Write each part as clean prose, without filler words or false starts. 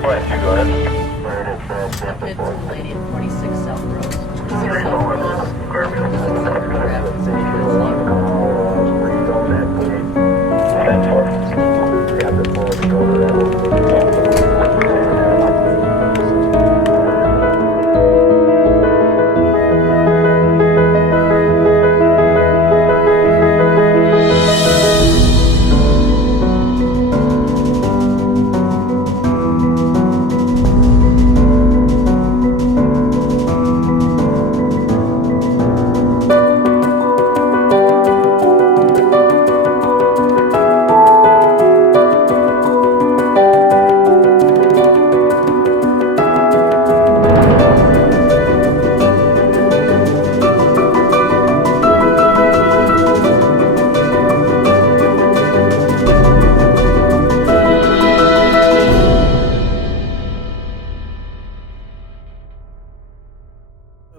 What, you go ahead? It's a lady at 46 South Road. 46 South Road. Grab it.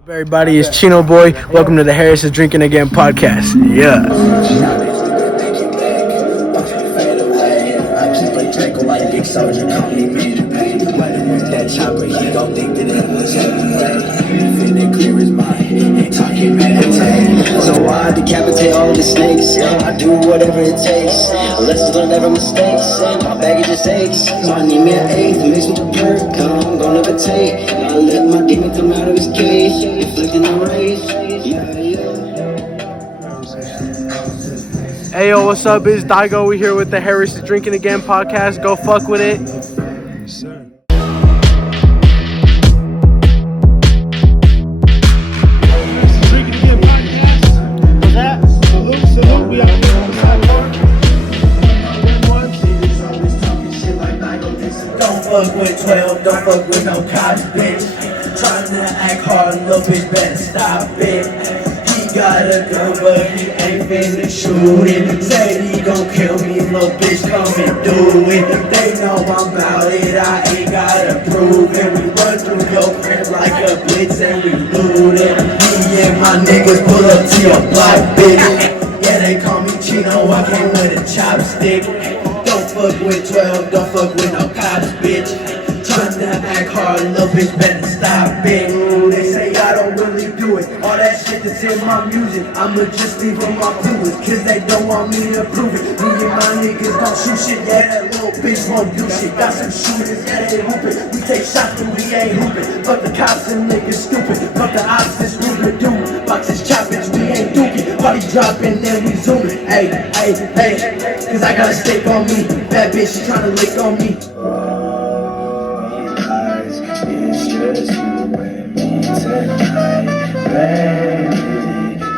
Everybody, it's Chino Boy. Welcome to the Harris is Drinking Again podcast. Yeah. So I decapitate all the snakes. I do whatever it takes. Lessons learned, never mistakes. My baggage just aches. So I need me an eighth. Mix with the perk. I'm gonna levitate. I let my demon come out of his cage. Inflicting a rage. Hey, yo, what's up? It's Daigo. We here with the Harris is Drinking Again podcast. Go fuck with it. Don't fuck with 12, don't fuck with no cotton bitch. Trying to act hard, little bitch, better stop it. He got a gun, but he ain't finna shoot it. Said he gon' kill me, little bitch, come and do it. They know I'm about it, I ain't gotta prove it. We run through your crib like a blitz and we loot it. Me and my niggas pull up to your block, bitch. Yeah, they call me Chino, I came with a chopstick. Don't fuck with 12, don't fuck with no cops, bitch. Tryna act hard, little bitch, better stop it. They say I don't really do it. All that shit that's in my music, I'ma just leave them off to it. Cause they don't want me to prove it. Me and my niggas don't shoot shit, yeah, that little bitch won't do shit. Got some shooters, yeah, they hooping. We take shots and we ain't hooping. Fuck the cops and niggas stupid. Fuck the ops, this rude do. Boxes chopping, we ain't dookie. Party dropping, then we zooming. Hey, hey, hey. Cause I got a stick on me. Bad bitch, she tryna lick on me. It's just you and me tonight, baby.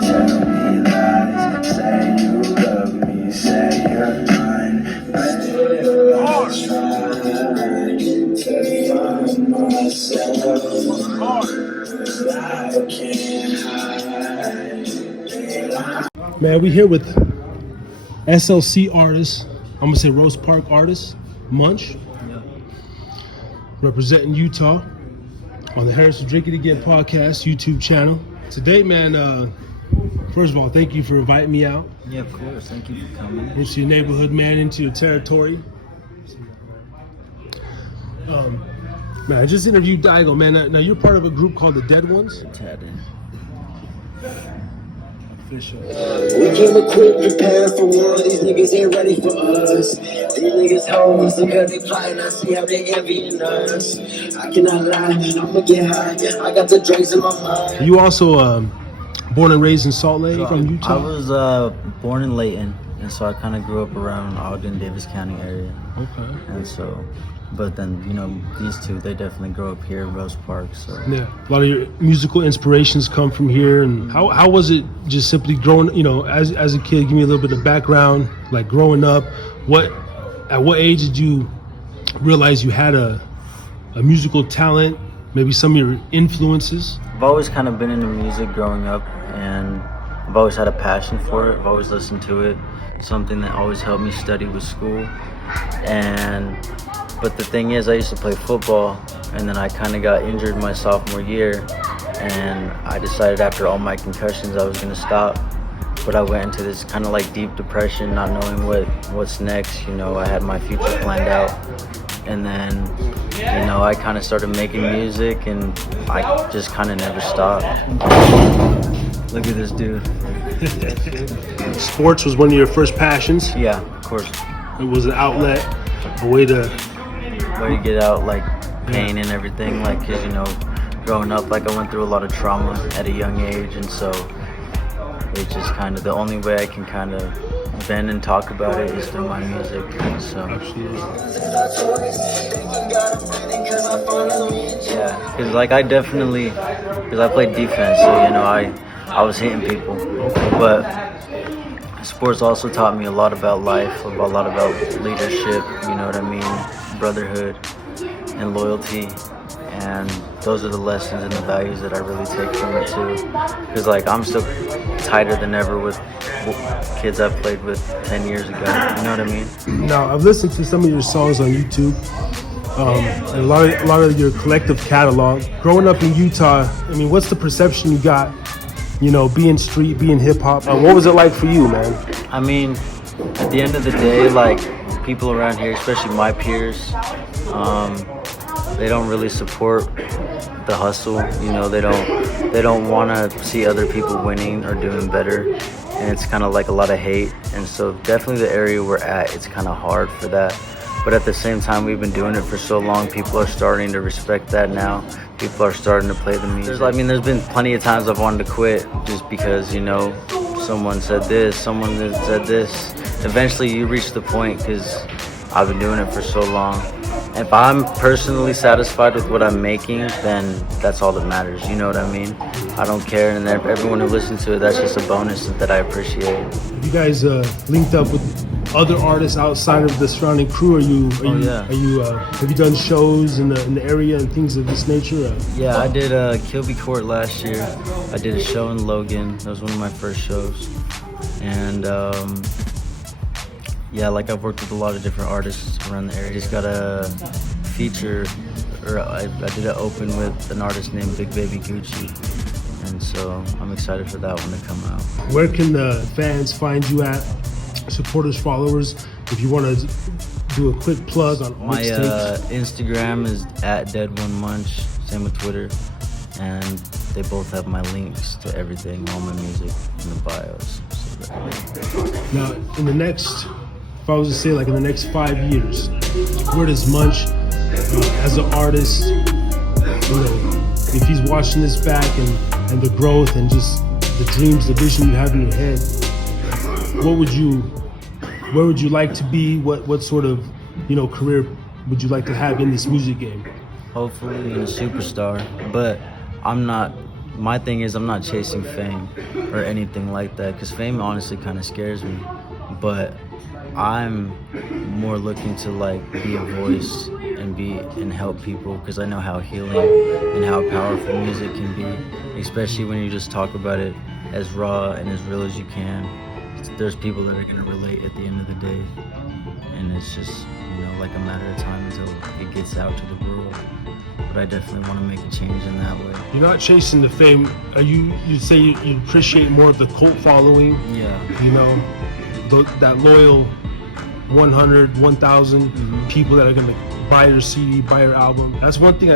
Tell me lies, say you love me, say you're mine. I'm trying to find myself. I can't hide. Man, we here with SLC artist, I'm gonna say Rose Park artist, Munch, representing Utah on the Harris is Drinking Again podcast YouTube channel. Today, man, first of all, thank you for inviting me out. Yeah, of course. Thank you for coming. Into your neighborhood, man, into your territory. Man, I just interviewed Daigo, man. Now you're part of a group called the Deadones. Official. We came equipped, prepared for war. These niggas ain't ready for us. These niggas hoes, look how they plotting. I see how they envying us. I cannot lie, I'ma get high. I got the drinks in my mind. You also born and raised in Salt Lake, So, from Utah? I was born in Layton, and so I kind of grew up around Ogden, Davis County area. Okay. And so, but then, you know, these two, they definitely grew up here in Rose Park. So Yeah, a lot of your musical inspirations come from here. And how was it just simply growing, you know, as a kid? Give me a little bit of background, like growing up. At what age did you realize you had a musical talent? Maybe some of your influences? I've always kind of been into music growing up, and I've always had a passion for it. I've always listened to it. Something that always helped me study with school. But the thing is, I used to play football, and then I kind of got injured my sophomore year, and I decided after all my concussions I was going to stop. But I went into this kind of like deep depression, not knowing what's next. You know, I had my future planned out, and then you know, I kind of started making music, and I just kind of never stopped. Look at this dude. Sports was one of your first passions. Yeah, of course. It was an outlet, a way to Get out like pain and everything, like, 'cause, you know, growing up, like, I went through a lot of trauma at a young age, and so it's just kind of the only way I can kind of vent and talk about it is through my music. So yeah, because like I played defense, so, you know, I was hitting people, but sports also taught me a lot about life, a lot about leadership, you know what I mean, brotherhood and loyalty. And those are the lessons and the values that I really take from it too. Because like I'm still tighter than ever with kids I played with 10 years ago. You know what I mean? Now, I've listened to some of your songs on YouTube, and a lot of your collective catalog. Growing up in Utah, I mean, what's the perception you got? You know, being street, being hip hop. What was it like for you, man? I mean, at the end of the day, like people around here, especially my peers, they don't really support the hustle. You know, they don't want to see other people winning or doing better, and it's kind of like a lot of hate. And so definitely the area we're at, it's kind of hard for that. But at the same time, we've been doing it for so long, people are starting to respect that now. People are starting to play the music. I mean, there's been plenty of times I've wanted to quit just because, you know, someone said this, someone said this. Eventually you reach the point, because I've been doing it for so long. If I'm personally satisfied with what I'm making, then that's all that matters. You know what I mean? I don't care, and everyone who listens to it, that's just a bonus that I appreciate. You guys linked up with other artists outside of the surrounding crew? Have you done shows in the area and things of this nature? Yeah, I did Kilby Court last year. I did a show in Logan. That was one of my first shows, and yeah, like I've worked with a lot of different artists around the area. Just got a feature, or I did an open with an artist named Big Baby Gucci, and so I'm excited for that one to come out. Where can the fans find you at? Supporters, followers, if you want to do a quick plug on all my Instagram is @dead1munch, same with Twitter, and they both have my links to everything, all my music in the bios. So now, in the next, if I was to say like in the next 5 years, where does Munch, as an artist, you know, if he's watching this back and the growth and just the dreams, the vision you have in your head, where would you like to be? What sort of, you know, career would you like to have in this music game? hopefully being a superstar, but my thing is I'm not chasing fame or anything like that, because fame honestly kind of scares me, but I'm more looking to like be a voice and help people, because I know how healing and how powerful music can be, especially when you just talk about it as raw and as real as you can. There's people that are going to relate at the end of the day, and it's just, you know, like a matter of time until it gets out to the world. But I definitely want to make a change in that way. You're not chasing the fame. You say you appreciate more of the cult following? Yeah. You know, that loyal 100, 1,000 people that are going to buy your CD, buy your album. That's one thing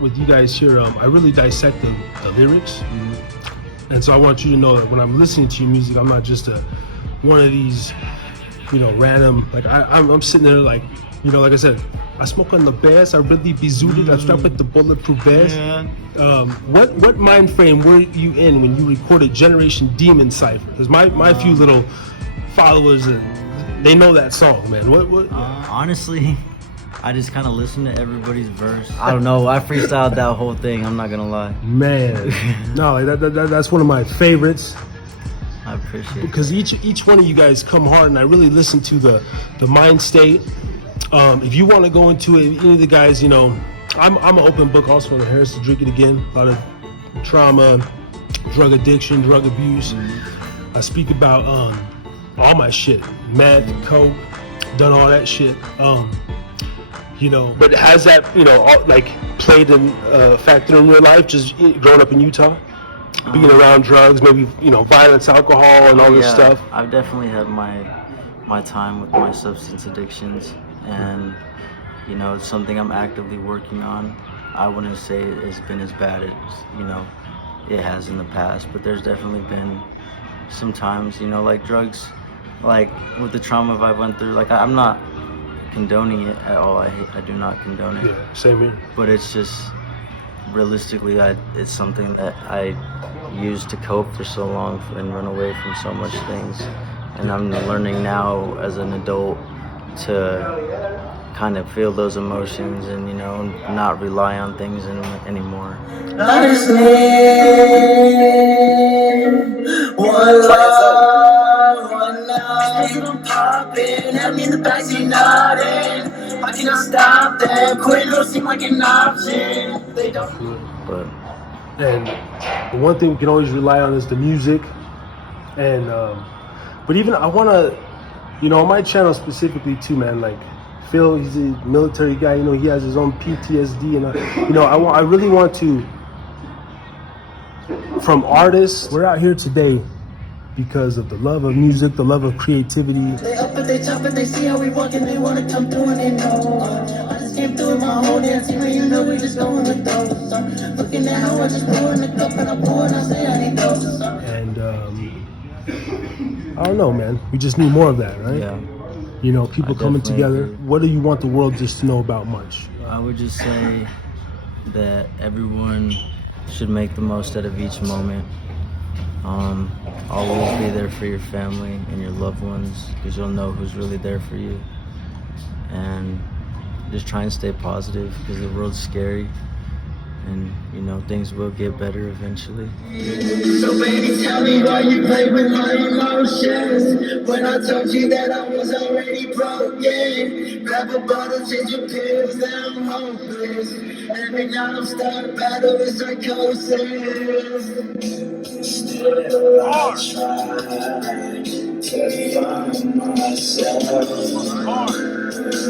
with you guys here. I really dissect the lyrics. And so I want you to know that when I'm listening to your music, I'm not just one of these, you know, random, like I'm sitting there like, you know, like I said, I smoke on the bass, I really be zooted, I strap with the bulletproof bass. What mind frame were you in when you recorded Generation Demon Cypher? Because my few little followers, they know that song, man. Honestly, I just kind of listen to everybody's verse. I don't know, I freestyled that whole thing, I'm not gonna lie. Man, no, that's one of my favorites. I appreciate it. Because each one of you guys come hard, and I really listen to the mind state. If you want to go into it, any of the guys, you know, I'm an open book also on the Harris to Drink It Again. A lot of trauma, drug addiction, drug abuse. I speak about all my shit, meth, coke, done all that shit. You know, but has that, you know, like played a factor in your life, just growing up in Utah? Being around drugs, maybe, you know, violence, alcohol, and all this stuff? I've definitely had my time with my substance addictions, and, you know, it's something I'm actively working on. I wouldn't say it's been as bad as, you know, it has in the past, but there's definitely been some times, you know, like drugs, like with the trauma I went through, like I'm not condoning it at all. I do not condone it. Yeah, same here. But it's just realistically, it's something that I used to cope for so long and run away from so much things. And I'm learning now as an adult to kind of feel those emotions and, you know, not rely on things anymore. Honestly, one love, one night, I'm popping, have me in the backseat nodding. I cannot stop them, quitting don't seem like an option. They don't. But And the one thing we can always rely on is the music. And but even I want to, you know, on my channel specifically too, man, like Phil, he's a military guy, you know, he has his own PTSD, and you know, I really want to, from artists, we're out here today because of the love of music, the love of creativity. They up at they top and they see how we walk and they wanna come through and they know. I just came through with my whole damn team and you know we just going with those. Looking at how I just pour in the cup and I pour and I say I need those. And I don't know, man, we just need more of that, right? yeah, You know, people I coming definitely together. agree. What do you want the world just to know about Munch? I would just say that everyone should make the most out of each moment. Always be there for your family and your loved ones, because you'll know who's really there for you. And just try and stay positive, because the world's scary, and you know, things will get better eventually. So baby, tell me why you play with my emotions when I told you that I was already broken. Grab a bottle, change your pills, now I'm hopeless. Every night I'm starting battle with psychosis. Still I try to find myself.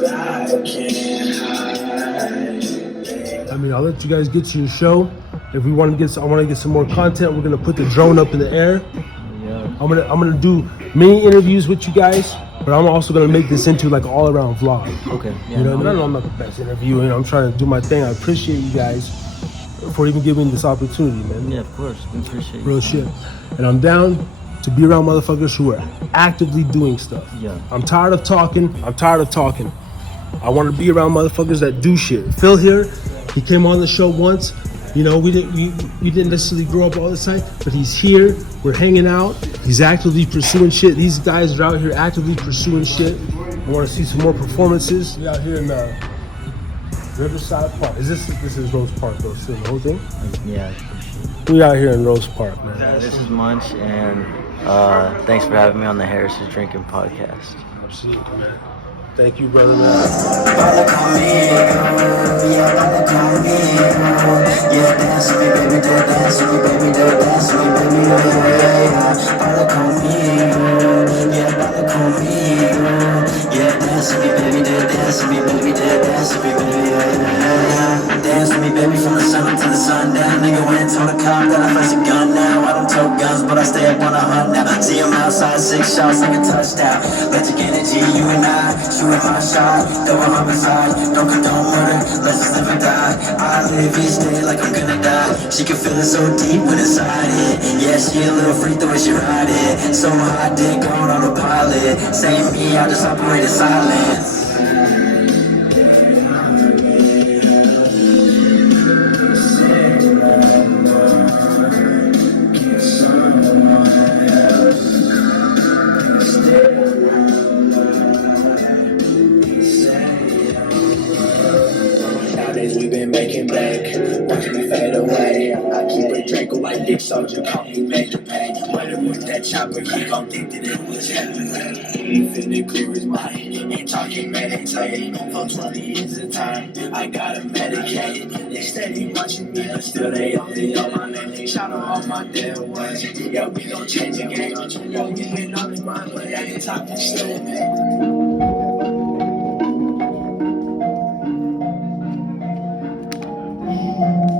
I can't hide. I mean, I'll let you guys get to your show. If we want to get, I want to get some more content. We're gonna put the drone up in the air. Yeah. I'm gonna do many interviews with you guys, but I'm also gonna make this into like an all-around vlog. Okay. Yeah. You know, I know I'm not the best interviewer, and I'm trying to do my thing. I appreciate you guys for even giving me this opportunity, man. Yeah, of course. We appreciate Real you. shit. And I'm down to be around motherfuckers who are actively doing stuff. Yeah. I'm tired of talking. I want to be around motherfuckers that do shit. Phil here, he came on the show once. You know, we didn't necessarily grow up all the time, but he's here. We're hanging out. He's actively pursuing shit. These guys are out here actively pursuing shit. I want to see some more performances. We out here in Riverside Park. This is Rose Park though, still the whole thing? Yeah. We out here in Rose Park, man. This is Munch, and thanks for having me on the Harris's Drinkin podcast. Absolutely, man. Thank you, brother, man. Dale conmigo, yeah, dale conmigo. Yeah, dance with me, baby, dance with me, baby, dance with me, baby, yeah. Dale conmigo, yeah, dale conmigo. Yeah, dance with me, baby, dance with me, baby, dance with me, baby, yeah. Dance with me, baby, from the sun up to the sundown. Nigga went and told a cop that I flash a gun now. I don't tote guns, but I stay up on a hunt now. See him outside, 6 shots like a touchdown. Electric energy, you and I. Shoot my shot, double homicide, don't condone murder, let's just live and die. I live each day like I'm gonna die. She can feel it so deep when inside it. Yeah, she a little freak the way she ride it. So hot, dick on autopilot. Same me, I just operate in silence. We've been making bank, watching me fade away. I keep a Draco like Dick Soldier, call me Major Pain. When it was that chopper, he gon' think that it was heaven. He finna clear his mind, ain't talking meditate. For 20 years of time, I gotta medicate. They steady watching me, but still they only know my name. Shout out all my dead ones, yeah, we gon' change the game. Yo, we been on the grind, but at the top, we still.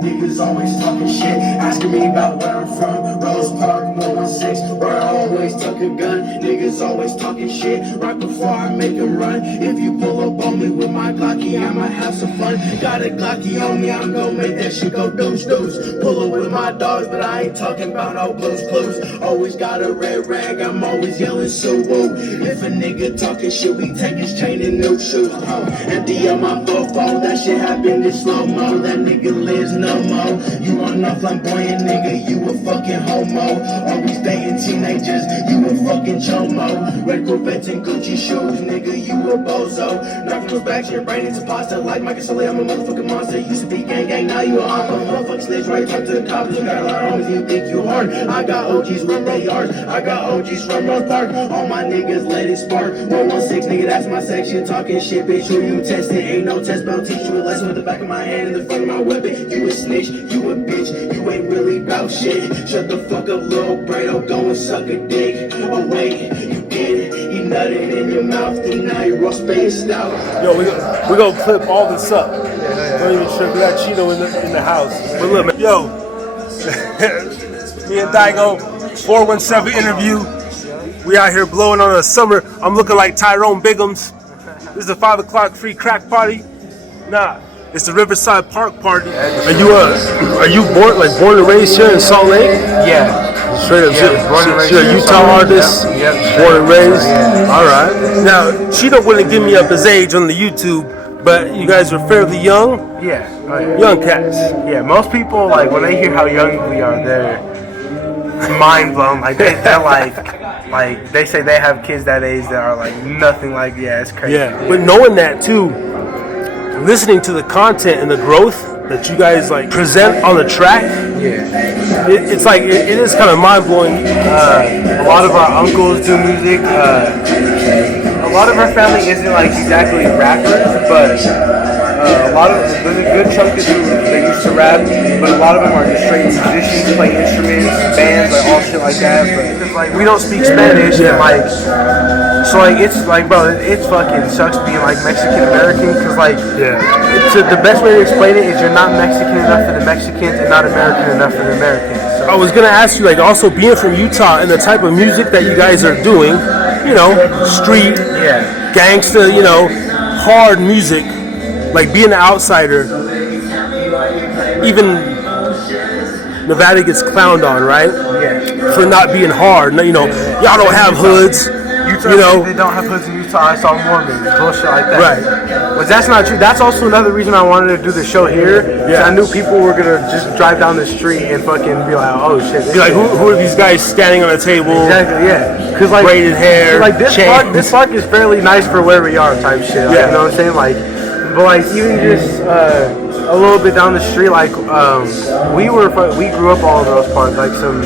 Niggas always talking shit, asking me about where I'm from. Rose Park, 116, where I always tuck a gun. Niggas always talking shit right before I make them run. If you pull up on me with my Glocky, I might have some fun. Got a Glocky on me, I'm gon' make that shit go deuce deuce. Pull up with my dogs, but I ain't talking about no blues blues. Always got a red rag, I'm always yelling Suwoo. If a nigga talking shit, we take his chain and new shoes. And D on my phone, that shit happened in slow-mo. That nigga lives no more. You are not flamboyant nigga, you a fucking homo. Always dating teenagers, you a fucking chomo. Red Corvettes and Gucci shoes, nigga, you a bozo. Knock from back, your brain into pasta. Like Michael Sully, I'm a motherfucking monster. Used to be gang, now you a homie. Motherfucking snitch, right? Talk to the cops, you got a lot of homies, you think you hard. I got OGs from the yard, I got OGs from North Park. All my niggas let it spark. 116, nigga, that's my section. Talking shit, bitch, who you testing? Ain't no test, but I'll teach you a lesson with the back of my hand and the front of my weapon. You a snitch, you a bitch, you ain't really about shit. Shut the fuck up, little Brado, go and suck a dick. Oh wait, you get it, you nutted in your mouth, and now you're all spaced out. Yo, we gonna clip all this up. Don't even trip. We got Cheeto in the house. But look, man, yo, me and Daigo, 417 interview. We out here blowing on a summer. I'm looking like Tyrone Biggums. This is the 5 o'clock free crack party. Nah, it's the Riverside Park party. Are you born and raised here in Salt Lake? Yeah. Straight up, Yeah, you're a Utah artist, Yep. born and raised. Yeah. All right. Now, Cheeto wouldn't give me up his age on the YouTube, but you guys are fairly young. Yeah. Oh, yeah. Young cats. Yeah, most people, like, when they hear how young we are, they're mind blown. Like, they're like, they say they have kids that age that are, like, nothing like, yeah, it's crazy. Yeah, but knowing that too, listening to the content and the growth that you guys like present on the track, it's like it is kind of mind blowing. A lot of our uncles do music. A lot of our family isn't like exactly rappers, but a lot of there's a good chunk of them they used to rap, but a lot of them are just straight musicians, play instruments, bands, like all shit like that. But it's like we don't speak Spanish, and like so like it's like bro, it fucking sucks being like Mexican American because like the best way to explain it is you're not Mexican enough for the Mexicans and not American enough for the Americans. So, I was gonna ask you, like, also being from Utah and the type of music that you guys are doing, you know, street, gangsta, you know, hard music. Like being an outsider, even Nevada gets clowned on, right? yeah. For not being hard. You know, y'all don't have hoods. Utah, You know, they don't have hoods in Utah. I saw Mormons, bullshit like that. Right. But that's not true. That's also another reason I wanted to do the show here. Yeah. I knew people were gonna just drive down the street and fucking be like, "Oh shit!" be like, who are these guys standing on a table? Exactly. Yeah. Because like braided hair, like this chains. park is fairly nice for where we are, type shit. Like, Yeah. You know what I'm saying? Like, but like even just a little bit down the street, like we grew up all in those parks, like some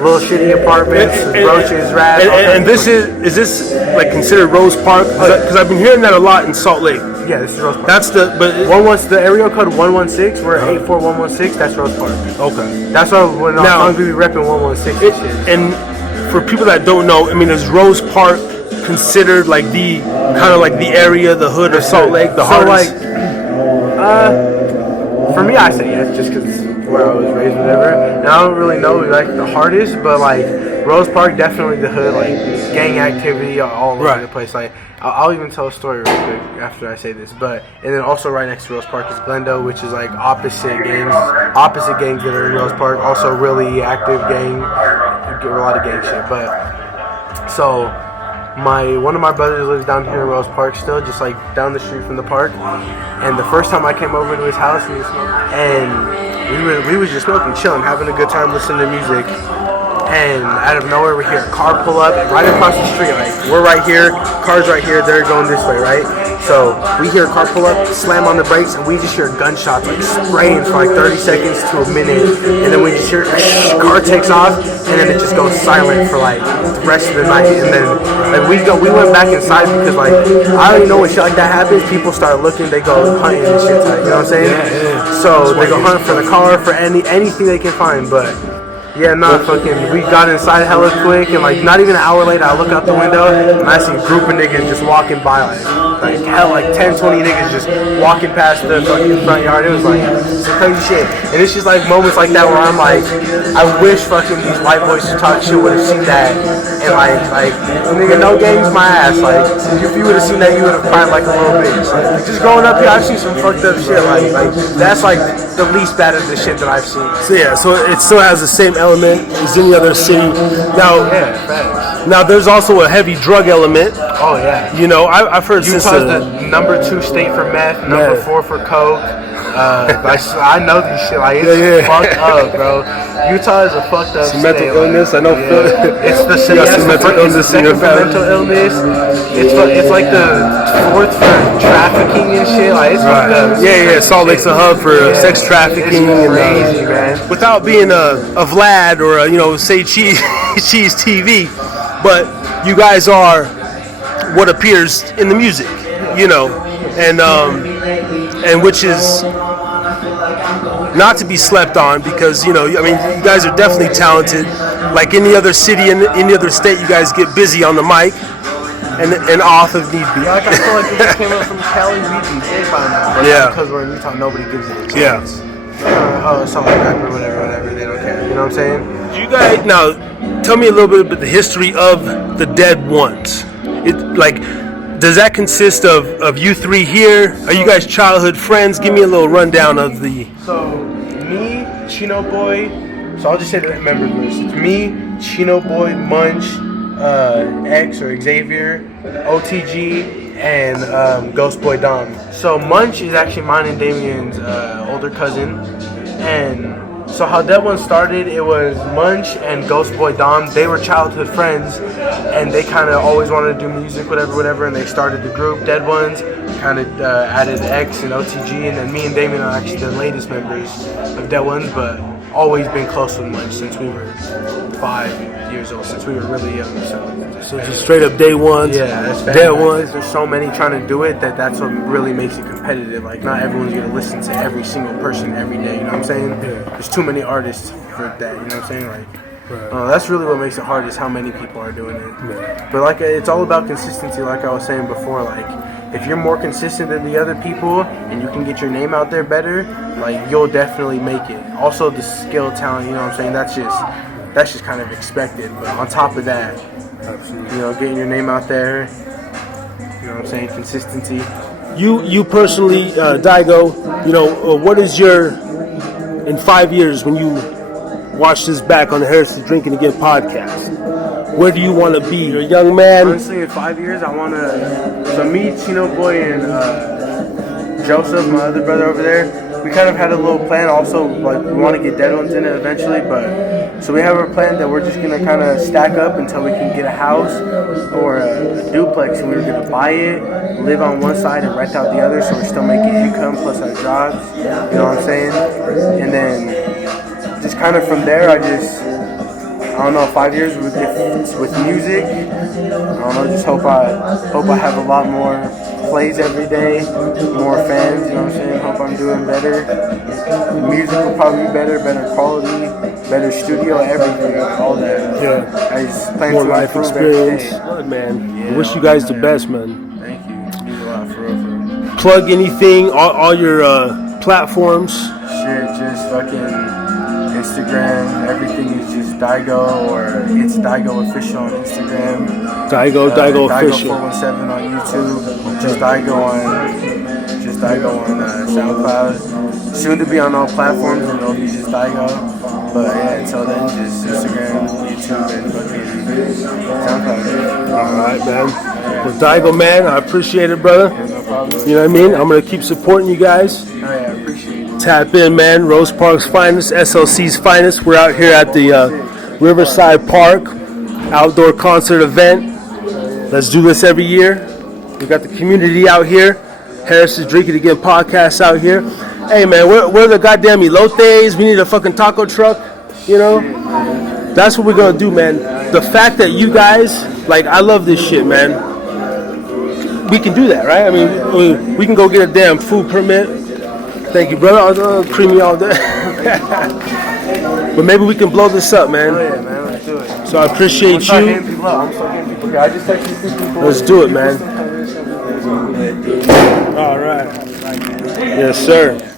little shitty apartments, roaches, rats. And this is this like considered Rose Park? Because I've been hearing that a lot in Salt Lake. Yeah, this is Rose Park. That's the The area code 116. We're at 84116. That's Rose Park. Okay. That's why when Now- we be repping 116 and shit. And for people that don't know, I mean, is Rose Park considered like the kind of like the area, the hood of Salt Lake, the hardest? For me, I say yes, just because it's where I was raised, whatever. And I don't really know like the hardest, but like Rose Park, definitely the hood, like gang activity all over the place. Like I'll even tell a story real quick after I say this, but and then also right next to Rose Park is Glendale, which is like opposite gangs that are in Rose Park. Also really active gang, a lot of gang shit. But so. One of my brothers lives down here in Rose Park still, just like down the street from the park. And the first time I came over to his house, we was smoking, and we was just smoking, chilling, having a good time, listening to music. And out of nowhere, we hear a car pull up right across the street. Like we're right here, car's right here, they're going this way, right? So we hear a car pull up, slam on the brakes, and we just hear gunshots like spraying for like 30 seconds to a minute, and then we just hear car takes off, and then it just goes silent for like the rest of the night. And then like we went back inside because like I already know when shit like that happens, people start looking, they go hunting and shit, like, you know what I'm saying? So they go hunt for the car, for anything they can find, but Yeah, no, fucking, we got inside hella quick, and like not even an hour later, I look out the window and I see a group of niggas just walking by, like 10, 20 niggas just walking past the fucking front yard. It was like some crazy shit, and it's just like moments like that where I'm like, I wish fucking these white boys who talk shit would have seen that, and like nigga, no game's my ass. Like if you would have seen that, you would have cried like a little bitch. Like, just growing up here, I've seen some fucked up shit. Like that's like the least bad of the shit that I've seen. So yeah, so it still has the same element as any other city. Now, now there's also a heavy drug element. Oh yeah. You know, I've heard Utah's the number 2 state for meth, number 4 for coke. I know this shit. Like it's fucked up, bro. Utah is a fucked up state. Mental illness. I know. It's the second for mental illness. It's like the 4th for trafficking and shit. Like it's fucked up. Yeah. Salt Lake's a hub for sex trafficking. It's crazy, man. Without being a Vlad or say Cheese TV, but you guys are what appears in the music, and which is not to be slept on because you guys are definitely talented. Like any other city in any other state, you guys get busy on the mic and off if need be. Like I feel like if we came up from Cali, we'd be big by now. But because we're in Utah, nobody gives it a chance. Something like that or whatever. They don't care. You know what I'm saying? You guys now tell me a little bit about the history of the Dead Ones. Does that consist of you three here? Are you guys childhood friends? Give me a little rundown of the. So, me, Chino Boy. So I'll just say the member list. It's me, Chino Boy, Munch, X or Xavier, OTG, and Ghost Boy Dom. So Munch is actually mine and Damien's older cousin, and so how Dead Ones started, it was Munch and Ghost Boy Dom. They were childhood friends, and they kind of always wanted to do music, whatever, and they started the group Dead Ones, kind of added X and OTG, and then me and Damien are actually the latest members of Dead Ones, but always been close with Munch since we were 5 years old, since we were really young. So just straight up day ones. Yeah, that's Dead Ones. There's so many trying to do it that's what really makes it competitive. Like not everyone's gonna listen to every single person every day. You know what I'm saying? Yeah. There's too many artists for that. You know what I'm saying? Like. That's really what makes it hard is how many people are doing it. Yeah. But it's all about consistency, like I was saying before. Like if you're more consistent than the other people and you can get your name out there better, like you'll definitely make it. Also the skill, talent, you know what I'm saying? That's just kind of expected. But on top of that, getting your name out there, you know what I'm saying? Consistency. You personally, Daigo, what is your in 5 years when you watch this back on the Harris Drinking Again podcast? Where do you want to be? You're a young man. Honestly, in 5 years, I want to. So me, Chino Boy, and Joseph, my other brother over there, we kind of had a little plan. Also, like we want to get Dead Ones in it eventually, but so we have a plan that we're just gonna kind of stack up until we can get a house or a duplex, and we're gonna buy it, live on one side, and rent out the other, so we're still making income plus our jobs. You know what I'm saying? And then just kind of from there, I don't know, 5 years with music. I don't know, just hope I have a lot more plays every day, more fans, you know what I'm saying? Hope I'm doing better. The music will probably be better quality, better studio, everything, all that. Yeah. I just plan more to life experience. Good, man. Yeah, I wish you guys the best, man. Thank you. It means a lot, for real. Plug anything, all your platforms. Shit, just fucking Instagram, everything is just Daigo, or it's Daigo Official on Instagram. Daigo Official. Daigo 417 on YouTube. Just Daigo on SoundCloud. Soon to be on all platforms, and it'll be just Daigo. But yeah, until then, just Instagram, YouTube, and fucking SoundCloud. Alright, man. Well, Daigo, man, I appreciate it, brother. Yeah, no problem. You know what I mean? I'm going to keep supporting you guys. Oh, yeah, I appreciate it. Tap in, man. Rose Park's finest, SLC's finest. We're out here at the Riverside Park outdoor concert event. Let's do this every year. We got the community out here. Harris is Drinking Again podcast out here. Hey, man, we're the goddamn elotes. We need a fucking taco truck, That's what we're going to do, man. The fact that you guys, I love this shit, man. We can do that, right? I mean, we can go get a damn food permit. Thank you, brother. I'll creamy all day. But maybe we can blow this up, man. Oh yeah, man. Let's do it. So I appreciate I'm start you. hitting people up. I'm still getting people here. I just texted people. Let's do it, man. All right. Yes, sir.